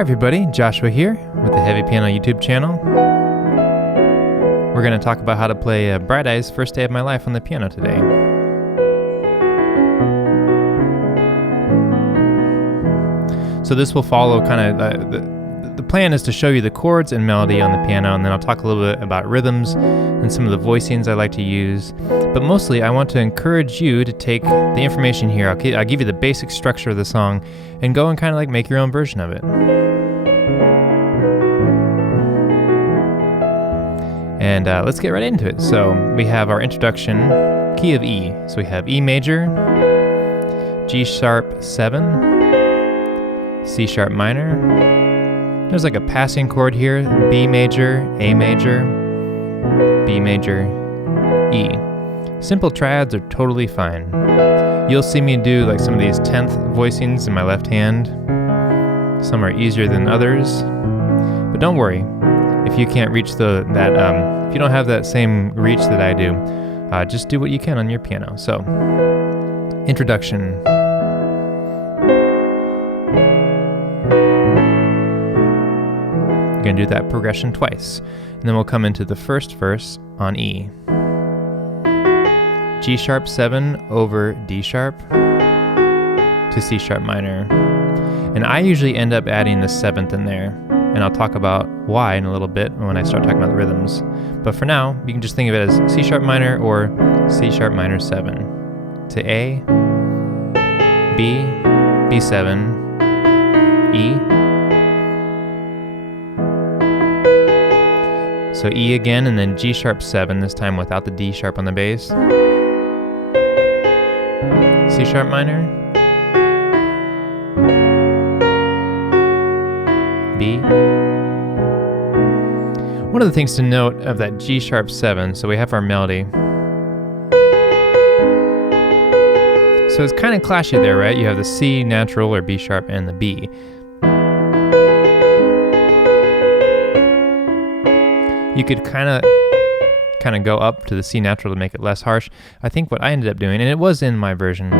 Hi everybody, Joshua here with the Heavy Piano YouTube channel. We're going to talk about how to play Bright Eyes First Day of My Life on the piano today. So this will follow kind of, the plan is to show you the chords and melody on the piano, and then I'll talk a little bit about rhythms and some of the voicings I like to use. But mostly I want to encourage you to take the information here. I'll give you the basic structure of the song and go and kind of like make your own version of it. And let's get right into it. So we have our introduction, key of E. So we have E major, G sharp 7, C sharp minor. There's like a passing chord here, B major, A major, B major, E. Simple triads are totally fine. You'll see me do like some of these 10th voicings in my left hand. Some are easier than others, but don't worry. If you can't reach if you don't have that same reach that I do, just do what you can on your piano. So, introduction. You're going to do that progression twice, and then we'll come into the first verse on E. G sharp 7 over D sharp to C sharp minor. And I usually end up adding the 7th in there, and I'll talk about why in a little bit when I start talking about the rhythms. But for now, you can just think of it as C sharp minor or C sharp minor 7 to A, B, B7, E. So E again, and then G sharp 7, this time without the D sharp on the bass. C sharp minor. B. One of the things to note of that G sharp 7, so we have our melody. So it's kind of clashy there, right? You have the C natural or B sharp and the B. You could kind of go up to the C natural to make it less harsh. I think what I ended up doing, and it was in my version,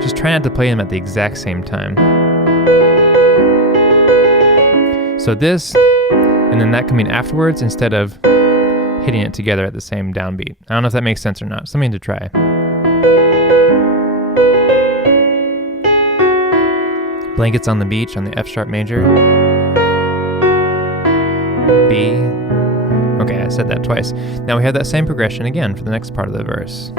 just try not to play them at the exact same time. So this, and then that coming afterwards instead of hitting it together at the same downbeat. I don't know if that makes sense or not. Something to try. Blankets on the Beach on the F sharp major. B. Okay, I said that twice. Now we have that same progression again for the next part of the verse.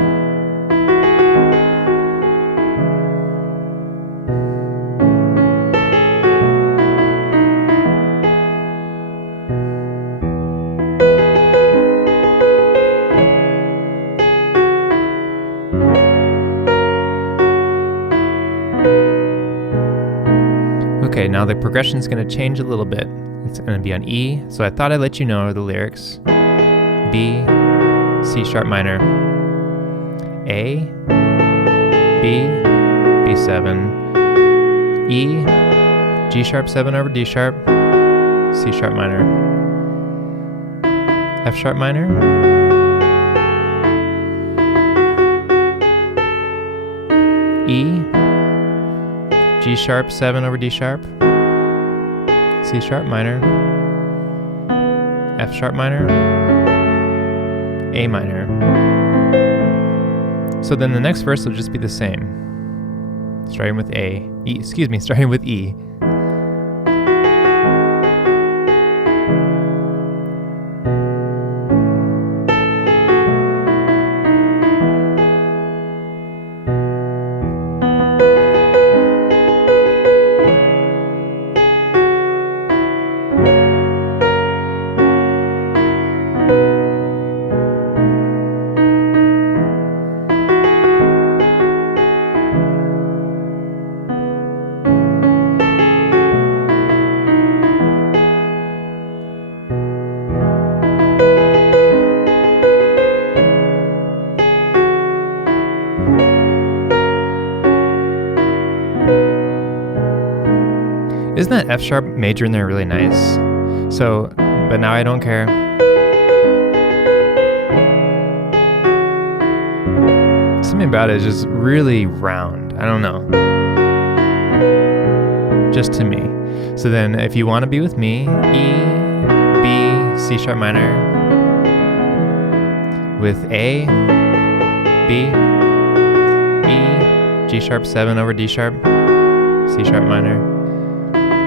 Okay, now the progression is going to change a little bit. It's going to be on E, so I thought I'd let you know the lyrics. B, C sharp minor, A, B, B7, E, G sharp 7 over D sharp, C sharp minor, F sharp minor, E, G sharp 7 over D sharp, C sharp minor, F sharp minor, A minor. So then the next verse will just be the same, starting with starting with E. Isn't that F sharp major in there really nice? So, but now I don't care. Something about it is just really round. I don't know. just to me. So then if you want to be with me, E, B, C sharp minor, with A, B, E, G sharp 7 over D sharp, C sharp minor.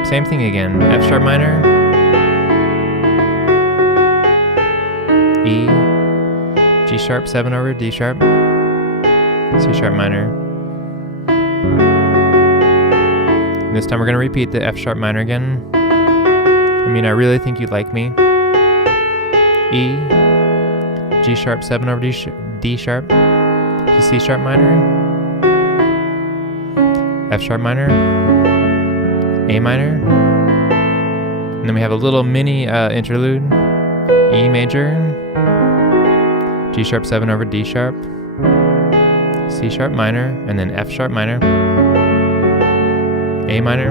Same thing again, F sharp minor, E, G sharp 7 over D sharp, C sharp minor. And this time we're going to repeat the F sharp minor again. I mean, I really think you like me. E, G sharp 7 over D sharp to C sharp minor, F sharp minor, A minor, and then we have a little mini interlude, E major, G sharp 7 over D sharp, C sharp minor, and then F sharp minor, A minor,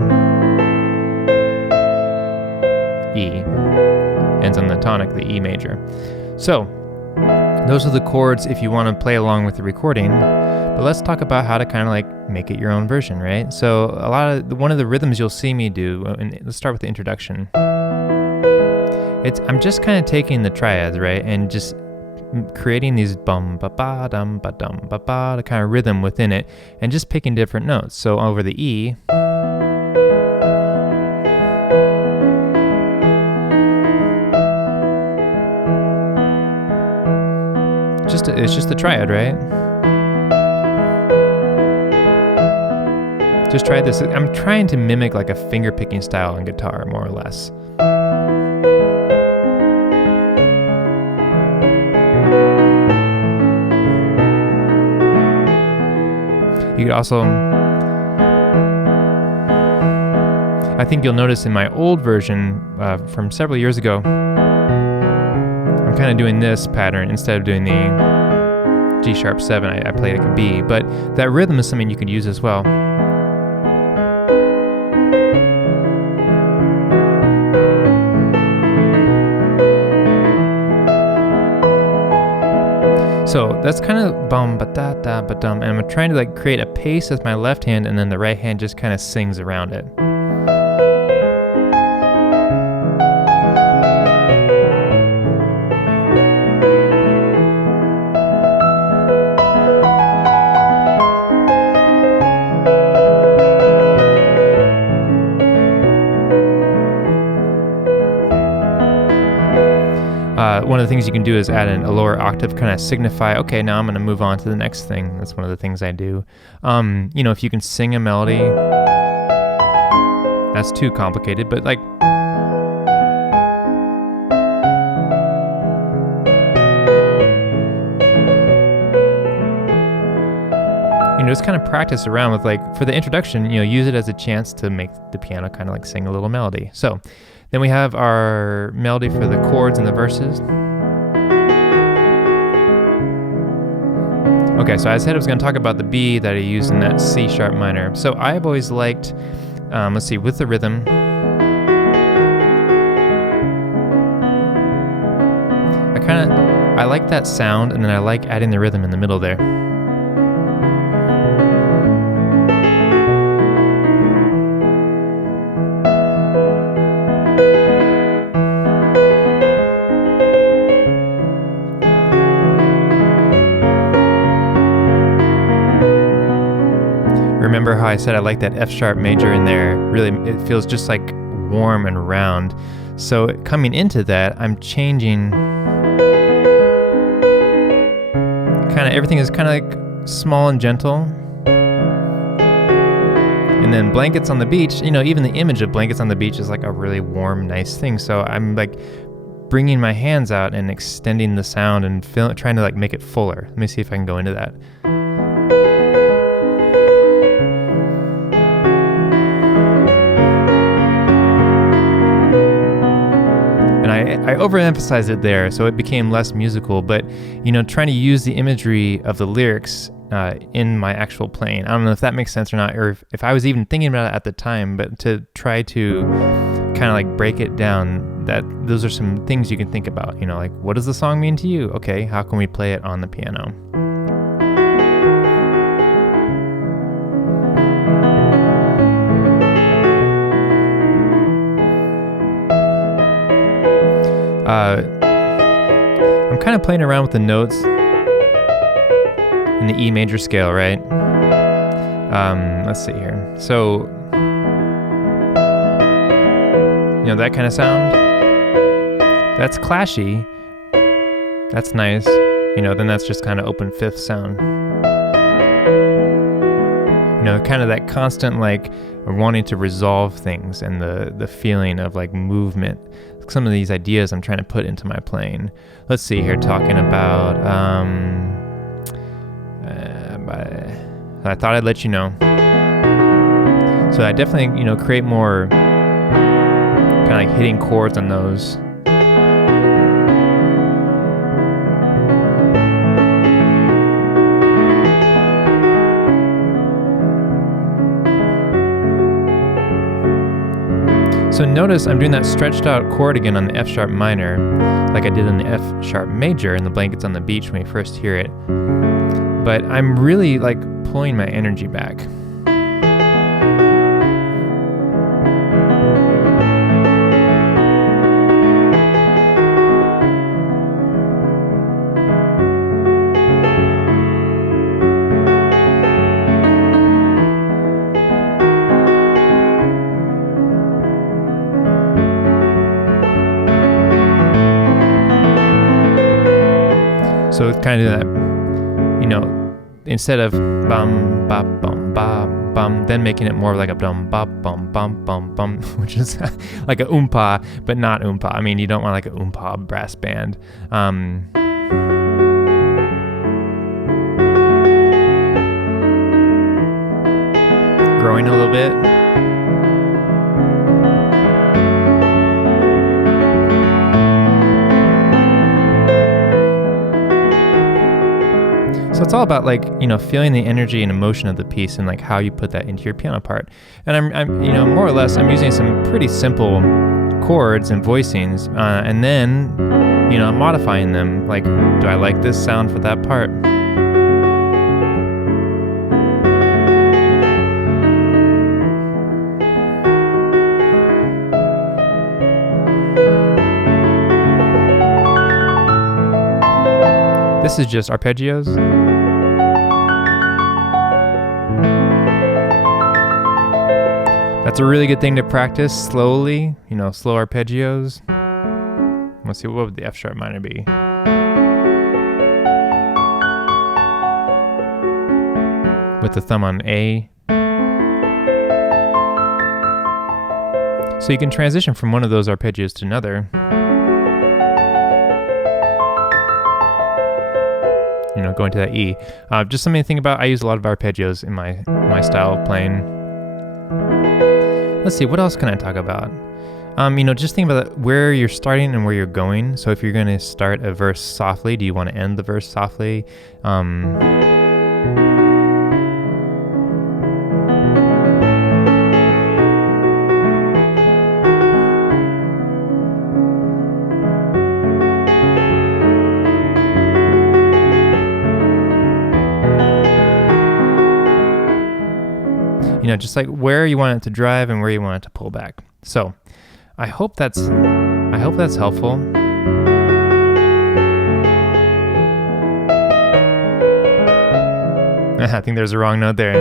E. Ends on the tonic, the E major. So, those are the chords if you want to play along with the recording. But let's talk about how to kind of like make it your own version, right? So one of the rhythms you'll see me do, and let's start with the introduction. I'm just kind of taking the triads, right, and just creating these bum ba ba dum ba the kind of rhythm within it, and just picking different notes. So over the E, it's just a triad, right? Just try this. I'm trying to mimic like a finger picking style on guitar, more or less. You could also, I think you'll notice in my old version from several years ago, I'm kind of doing this pattern instead of doing the G sharp 7. I play like a B, but that rhythm is something you could use as well. So that's kind of bum ba da da ba dum, and I'm trying to like create a pace with my left hand, and then the right hand just kind of sings around it. One of the things you can do is add a lower octave, kind of signify, okay, now I'm going to move on to the next thing. That's one of the things I do. You know, if you can sing a melody, that's too complicated, but like, you know, just kind of practice around with, like, for the introduction, you know, use it as a chance to make the piano kind of like sing a little melody. So then we have our melody for the chords and the verses. Okay, so I said I was going to talk about the B that I used in that C sharp minor. So I've always liked, let's see, with the rhythm, I like that sound, and then I like adding the rhythm in the middle there. Remember how I said I like that F sharp major in there? Really, it feels just like warm and round. So coming into that, I'm changing, kind of everything is kind of like small and gentle. And then Blankets on the Beach, you know, even the image of Blankets on the Beach is like a really warm, nice thing. So I'm like bringing my hands out and extending the sound and trying to like make it fuller. Let me see if I can go into that. I overemphasized it there, so it became less musical, but, you know, trying to use the imagery of the lyrics in my actual playing. I don't know if that makes sense or not, or if I was even thinking about it at the time, but to try to kind of like break it down, those are some things you can think about, you know, like, what does the song mean to you? Okay, how can we play it on the piano? I'm kind of playing around with the notes in the E major scale, right? Let's see here. So, you know, that kind of sound, that's clashy. That's nice. You know, then that's just kind of open fifth sound. You know, kind of that constant like wanting to resolve things and the feeling of like movement. Some of these ideas I'm trying to put into my playing. Let's see here, talking about I thought I'd let you know. So I definitely, you know, create more kind of like hitting chords on those. So notice I'm doing that stretched out chord again on the F sharp minor, like I did on the F sharp major in the Blankets on the Beach when we first hear it. But I'm really like pulling my energy back. So it's kind of that, you know, instead of bum ba bum ba bum, then making it more like a bum ba bum bum bum bum, which is like a oompa, but not oompa. I mean, you don't want like a oompa brass band. Growing a little bit. So it's all about like, you know, feeling the energy and emotion of the piece and like how you put that into your piano part. And I'm you know, more or less, I'm using some pretty simple chords and voicings, and then, you know, I'm modifying them. Like, do I like this sound for that part? This is just arpeggios. That's a really good thing to practice slowly, you know, slow arpeggios. Let's see, what would the F sharp minor be? With the thumb on A. So you can transition from one of those arpeggios to another. You know, going to that E. Just something to think about. I use a lot of arpeggios in my style of playing. Let's see, what else can I talk about? You know, just think about where you're starting and where you're going. So if you're going to start a verse softly, do you want to end the verse softly? You know, just like where you want it to drive and where you want it to pull back. So I hope that's helpful. I think there's a wrong note there.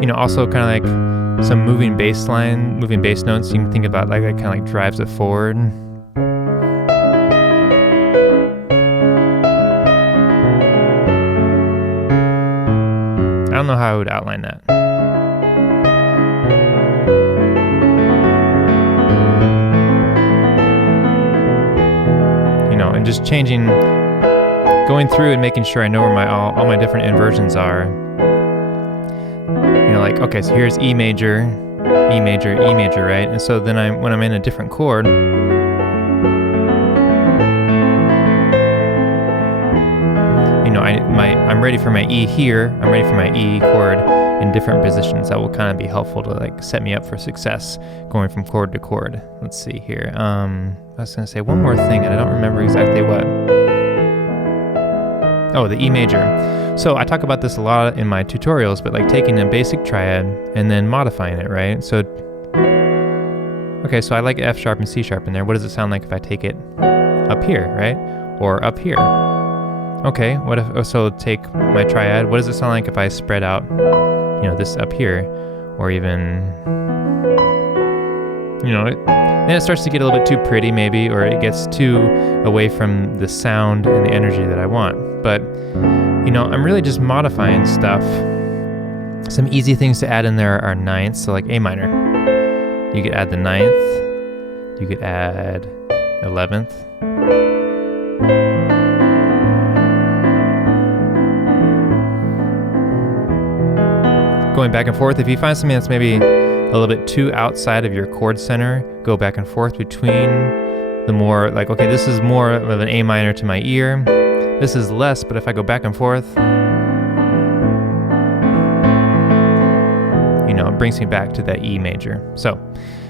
You know, also kind of like some moving bass notes. You can think about like that kind of like drives it forward. I don't know how I would outline that. You know, and just changing, going through and making sure I know where all my different inversions are. You know, like, okay, so here's E major, E major, E major, right? And so then when I'm in a different chord, you know, I'm ready for my E here, I'm ready for my E chord in different positions. That will kind of be helpful to like set me up for success going from chord to chord. Let's see here. I was gonna say one more thing and I don't remember exactly what. Oh, the E major. So I talk about this a lot in my tutorials, but like taking a basic triad and then modifying it, right? So, okay, so I like F sharp and C sharp in there. What does it sound like if I take it up here, right? Or up here? Okay, what if, so take my triad, what does it sound like if I spread out, you know, this up here, or even, you know, then it starts to get a little bit too pretty maybe, or it gets too away from the sound and the energy that I want. But, you know, I'm really just modifying stuff. Some easy things to add in there are ninths, so like A minor. You could add the ninth, you could add 11th. Going back and forth, if you find something that's maybe a little bit too outside of your chord center, go back and forth between the more, like, okay, this is more of an A minor to my ear, this is less, but if I go back and forth, you know, it brings me back to that E major. So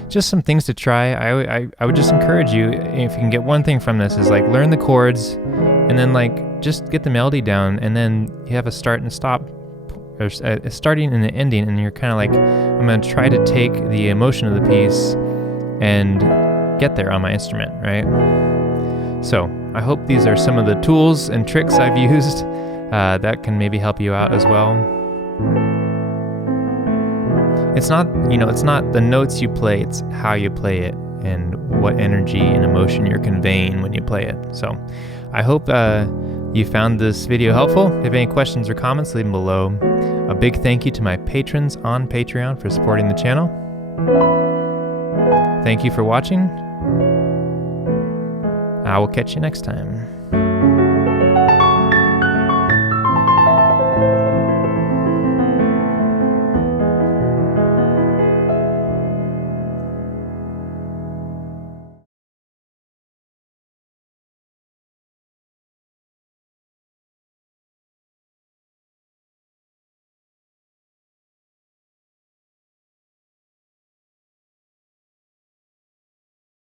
just some things to try. I would just encourage you, if you can get one thing from this, is like learn the chords and then like just get the melody down, and then you have a start and stop, or a starting and an ending, and you're kind of like, I'm going to try to take the emotion of the piece and get there on my instrument, right? So I hope these are some of the tools and tricks I've used that can maybe help you out as well. It's not, you know, it's not the notes you play, it's how you play it and what energy and emotion you're conveying when you play it. So I hope you found this video helpful. If you have any questions or comments, leave them below. A big thank you to my patrons on Patreon for supporting the channel. Thank you for watching. I will catch you next time.